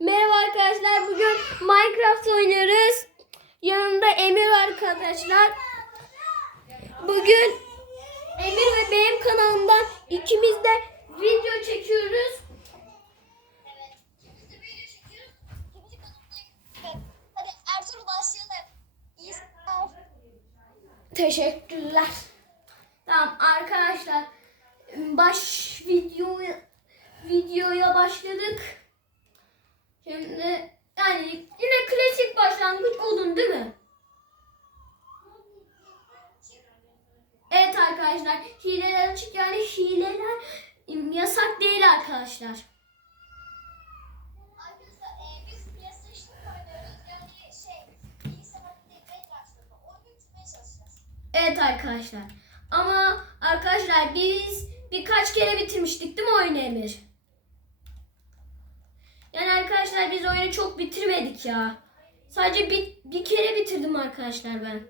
Merhaba arkadaşlar. Bugün Minecraft oynuyoruz. Yanımda Emir var arkadaşlar. Bugün Emir ve benim kanalımdan ikimiz de video çekiyoruz. Video Hadi Ertuğrul başlayalım. Teşekkürler. Tamam arkadaşlar. Baş videoya videoya başladık. Şimdi yani yine klasik başlangıç olun değil mi? Evet arkadaşlar hileler açık yani hileler yasak değil arkadaşlar. Evet arkadaşlar. Ama arkadaşlar biz birkaç kere bitirmiştik değil mi oyunu Emir? Yani arkadaşlar biz oyunu çok bitirmedik ya. Sadece bir, bir kere bitirdim arkadaşlar ben.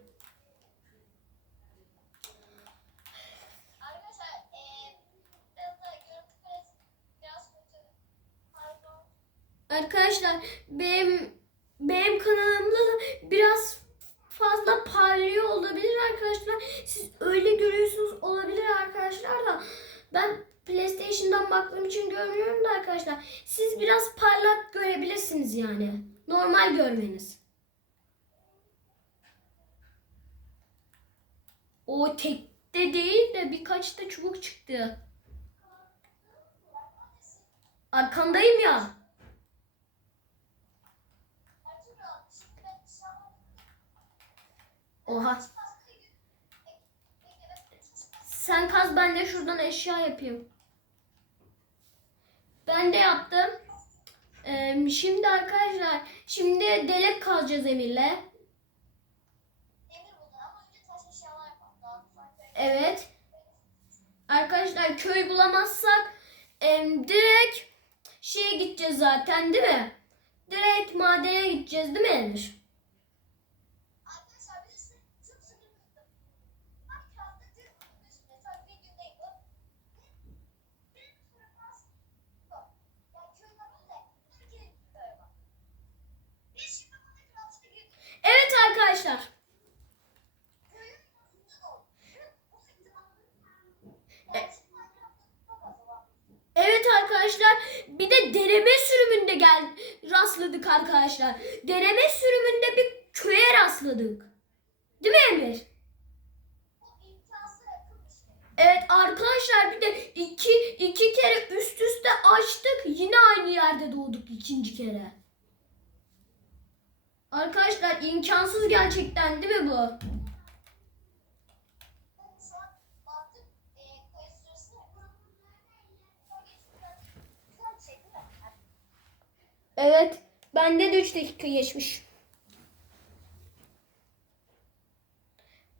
Arkadaşlar benim benim kanalımda da biraz fazla parlıyor olabilir arkadaşlar. Siz öyle görüyorsunuz olabilir arkadaşlar da ben PlayStation'dan baktığım için görmüyorum da arkadaşlar. Siz biraz parlak görebilirsiniz yani. Normal görmeniz. O tekte değil de birkaç da çubuk çıktı. Arkandayım ya. Oha. Sen kaz ben de şuradan eşya yapayım. Ben de yaptım. Ee, şimdi arkadaşlar şimdi delik kazacağız Emir'le. Evet. Arkadaşlar köy bulamazsak em, direkt şeye gideceğiz zaten değil mi? Direkt madene gideceğiz değil mi Emir? Arkadaşlar bir de size çok sıkıntı. Minecraft'ta Türk kulübüsü mesela videodayım. Bir sürü pas yok. Yani köyler öyle. Türkiye köy var. Biz şimdi Minecraft'a girdik. Evet arkadaşlar. Köyün yanında da oldu. Bu ihtimalle. E- Yani şimdi Minecraft'ta çok az var. Evet arkadaşlar bir de deneme sürümünde gel rastladık arkadaşlar. Deneme sürümünde bir köye rastladık. Değil mi Emir? Bu imkansız yakın bir şey. Evet arkadaşlar bir de iki, kere üst üste açtık. Yine aynı yerde doğduk ikinci kere. Arkadaşlar imkansız gerçekten değil mi bu? Evet. Bende de 3 dakika geçmiş.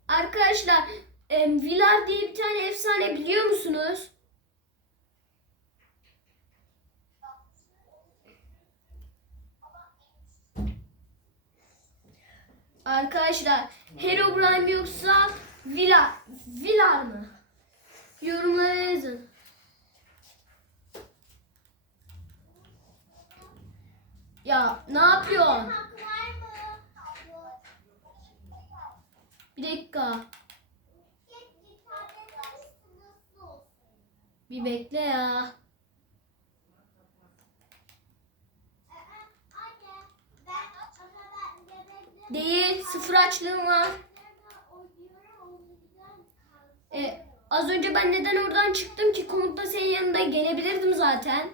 Arkadaşlar Vilar diye bir tane efsane biliyor musunuz? Arkadaşlar Herobrine yoksa Vilar, Vilar mı? Yorumlara yazın. Ya ne yapıyorsun? Bir dakika. Bir bekle ya. Değil. Sıfır açlığım var. E, az önce ben neden oradan çıktım ki komutta senin yanında gelebilirdim zaten.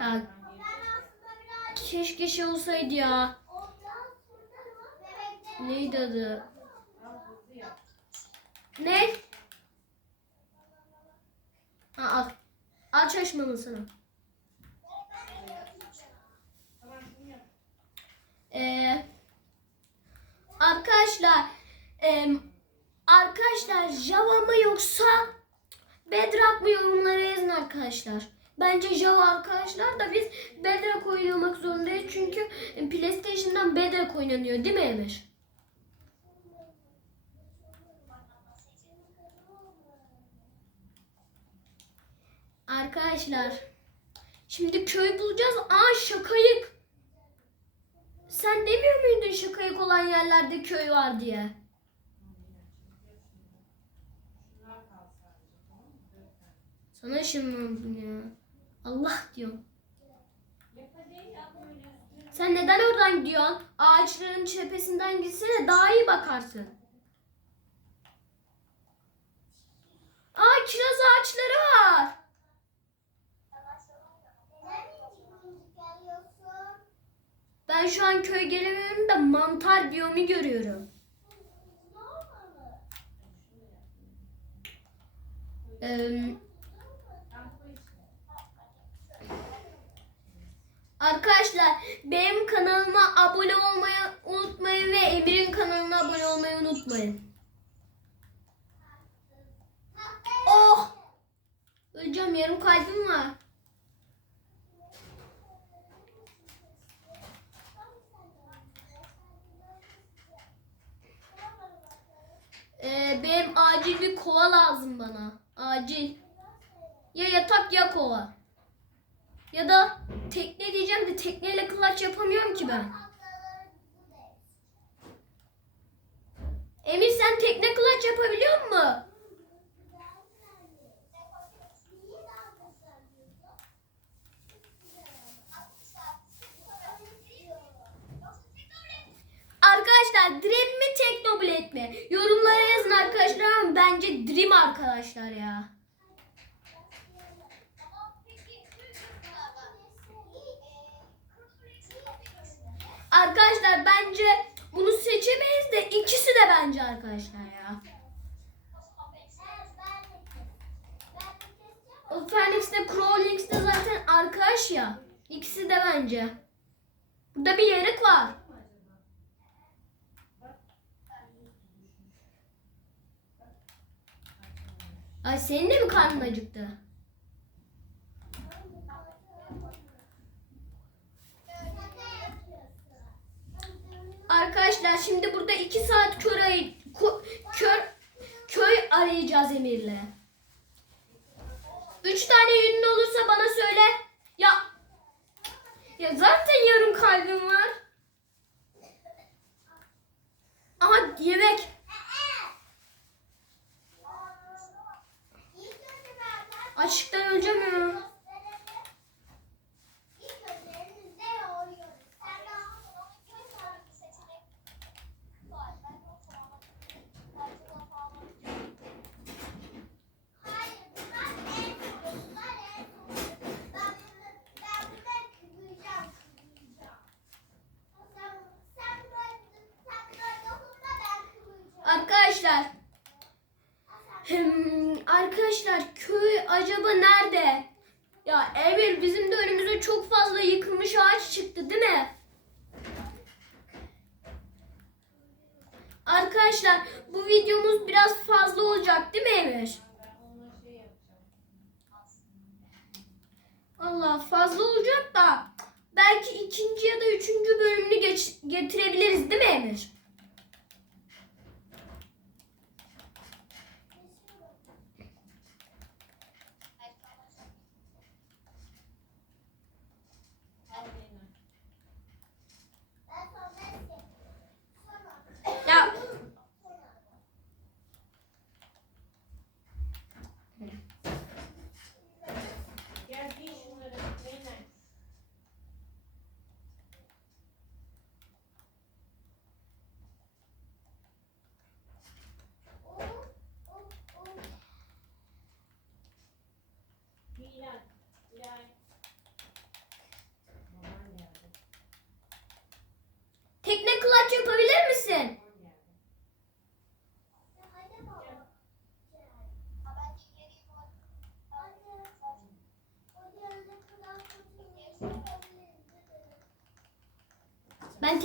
Ya keşke şey olsaydı ya. Neydi adı? Ne? Ha, al. Al çalışmamı sana. Ee, arkadaşlar em, arkadaşlar Java mı yoksa Bedrock mı yorumlara yazın arkadaşlar. Bence Java arkadaşlar da biz Bedrock oynamak zorundayız çünkü PlayStation'dan Bedrock oynanıyor değil mi Emir? Arkadaşlar Şimdi köy bulacağız. Aa şakayık. Sen demiyor muydun şakayık olan yerlerde köy var diye? Sana ışınlandım ya. Allah diyorum. Sen neden oradan gidiyorsun? Ağaçların tepesinden gitsene daha iyi bakarsın. Aa kiraz ağaçları var. Ben şu an köy gelemiyorum da mantar biyomu görüyorum. Ee, arkadaşlar benim kanalıma abone olmayı unutmayın ve Emir'in kanalına abone olmayı unutmayın. Oh! Öleceğim yarım kalbim var. Ee, benim acil bir kova lazım bana. Acil. Ya yatak ya kova. Ya da tekne diyeceğim de tekneyle kılaç yapamıyorum ki ben. Emir sen tekne kılaç yapabiliyor musun? Arkadaşlar Dream mi Teknoblade mi? Yorumlara yazın arkadaşlar bence Dream arkadaşlar ya. Arkadaşlar bence bunu seçemeyiz de ikisi de bence arkadaşlar ya. O Phoenix'te Crawlings'te zaten arkadaş ya. İkisi de bence. Burada bir yarık var. Ay senin de mi karnın acıktı? Arkadaşlar şimdi burada iki saat kör, ko- kör köy arayacağız Emir'le. Üç tane yünün olursa bana söyle. Ya ya zaten yarım kalbim var. Aha yemek. Açlıktan öleceğim ya. Arkadaşlar. Hmm, arkadaşlar köy acaba nerede? Ya Emir bizim de önümüze çok fazla yıkılmış ağaç çıktı değil mi? Arkadaşlar bu videomuz biraz fazla olacak değil mi Emir? Allah fazla olacak da belki ikinci ya da üçüncü bölümünü getirebiliriz değil mi Emir?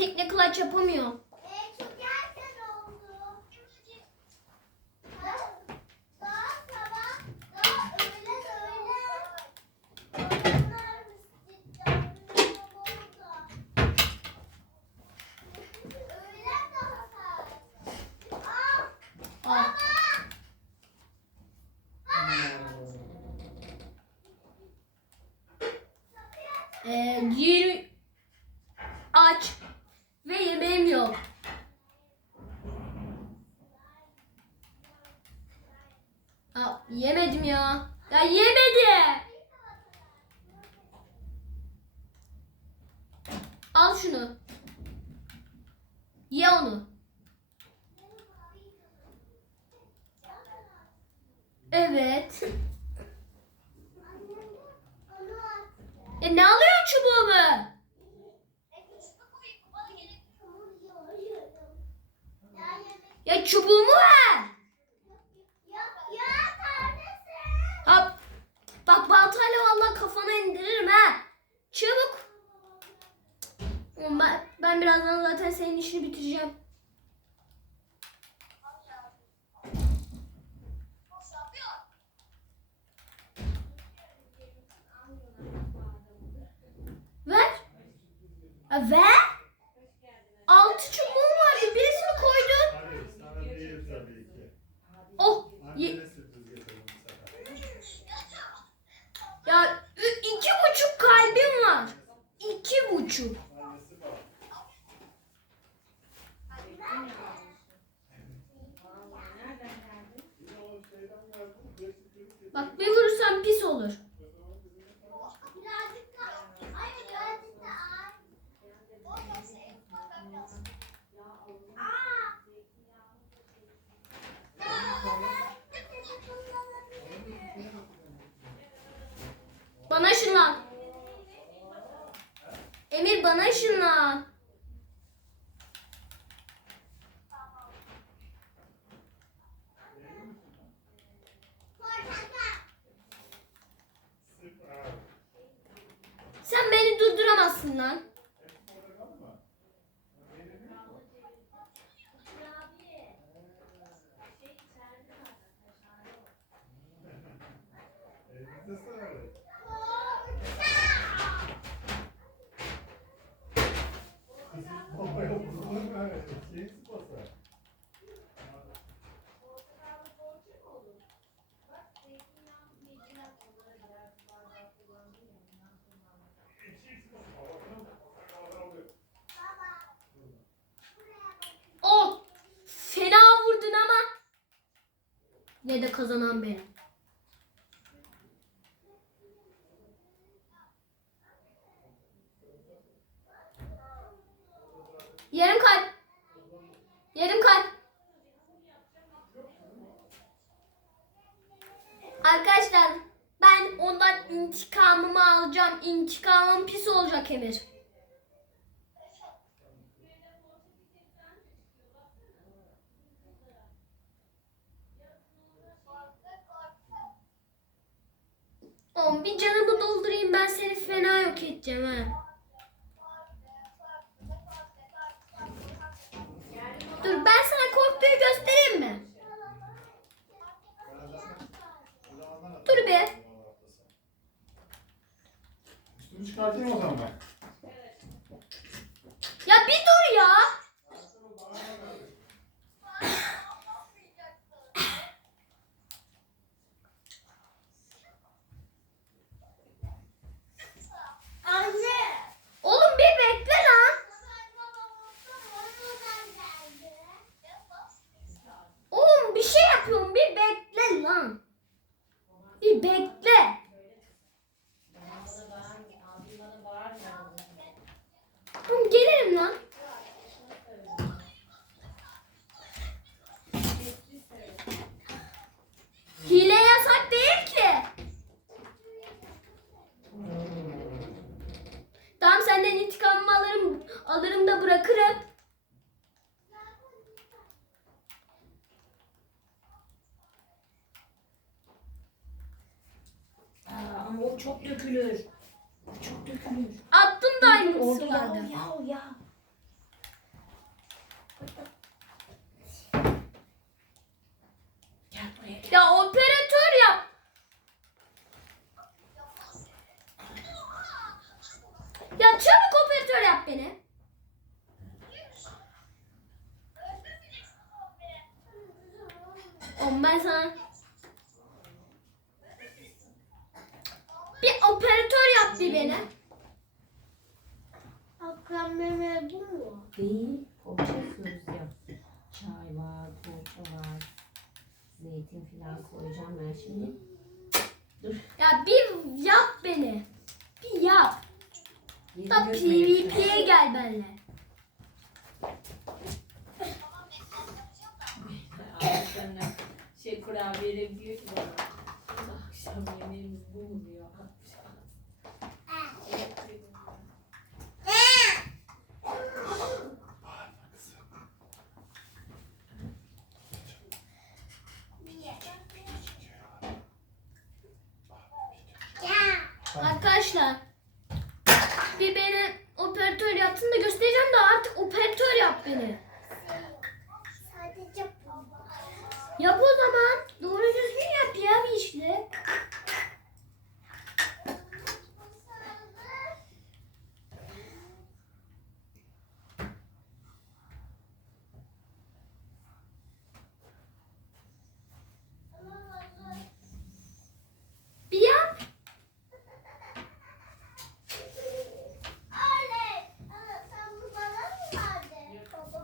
Tekne kılaç yapamıyorum. Ah. Ee, yir- aç ve yemeğim yok. Aa, yemedim ya. Ya yemedim. Al şunu. Ye onu. Evet. E ne alıyorsun çubuğumu? Ya çubuğumu ver. Bak baltayla vallahi kafana indiririm ha. Çabuk. Ben, ben birazdan zaten senin işini bitireceğim. Ver. Ha, ver. Altı çubuğum var ya birisini koydun. Hayır, sana değil tabii ki. Oh. Ye- Annene sürpriz getirdim bu sefer. ya ü- iki buçuk kalbim var. İki buçuk. Annesi var. Nereden geldin? Bir de o şeyden geldim, beşik yürü getirdim. Bak bir vurursam pis olur. Bana ışınlan. Emir bana ışınlan. Süper. Sen beni durduramazsın lan. Hepsi orada kaldı mı? Benim yok mu? Elimizde sığarı. Kızım babaya vurulur mu? Şeyin sıpası. Eşek sıpası. Babasının kadar oluyor. O fena vurdun ama. Ne de kazanan benim. Yarım kalp. Yarım kalp. Arkadaşlar ben ondan intikamımı alacağım. İntikamım pis olacak Emir. Oğlum bir canımı doldurayım ben seni fena yok edeceğim ha. Dur ben sana korktuğu göstereyim mi? Dur bir. Üstümü çıkartayım o zaman ben. Ya bir dur ya. Oğlum bir bekle lan. Oğlum bir şey yapıyorum bir bekle lan. Bir bekle. Bana bağırmıyor. Abim bana bağırmıyor. Oğlum gelirim lan. Hile yasak değil ki. Tamam senden intikamımı alırım, alırım da bırakırım. Aa, ama o çok dökülür. O çok dökülür. Attım da aynısı ya, vardı. ya, ya. Gel buraya gel. Ya operatör yap. Ya çabuk operatör yap beni. Oğlum ben sana yap bir beni. pembe mi bu mu? Değil. Poğaça yapıyoruz ya. Çay var, poğaça var. Zeytin falan koyacağım ben şimdi. Dur. Ya bir yap beni. Bir yap. Da. PvP'ye gel benimle. Şey kurabiye diyor ki bana. "Biz Akşam yemeğimiz bu mu diyor. Evet, diyorum ya. Arkadaşlar bir beni operatör yaptın da göstereceğim de artık operatör yap beni. Sadece Yap o zaman. Doğru düzgün yap ya bir işleri. Bir yap. Anne, sen bu bana mı verdin? Baba.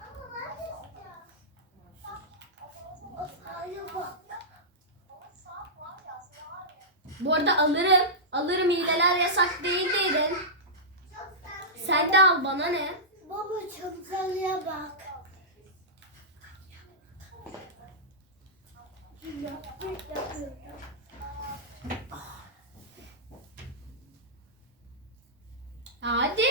Ama ben de istiyorum. Hayır bak. Baba saat var ya, sıra var ya. Bu arada alırım. Alırım hileler yasak değil dedin. Sen de al bana ne? Baba çantalıya bak. Hadi.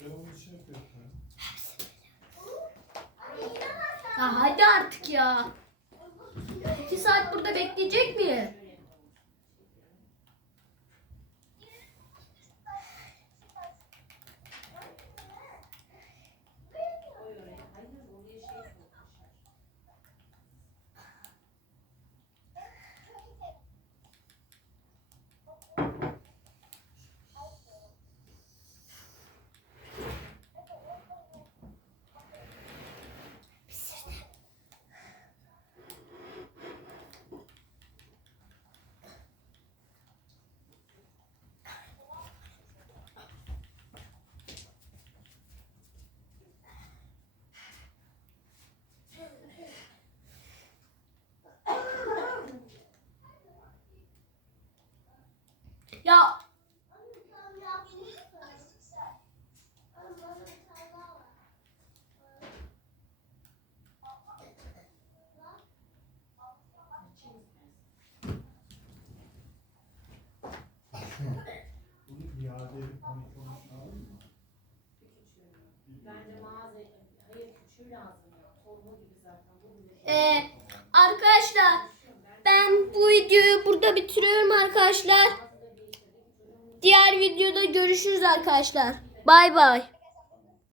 Ben onu şey yapıyorum. Ya hadi artık ya. İki saat burada bekleyecek miyim? Bile e, arkadaşlar ben bu videoyu burada bitiriyorum arkadaşlar. Diğer videoda görüşürüz arkadaşlar. Bay bay.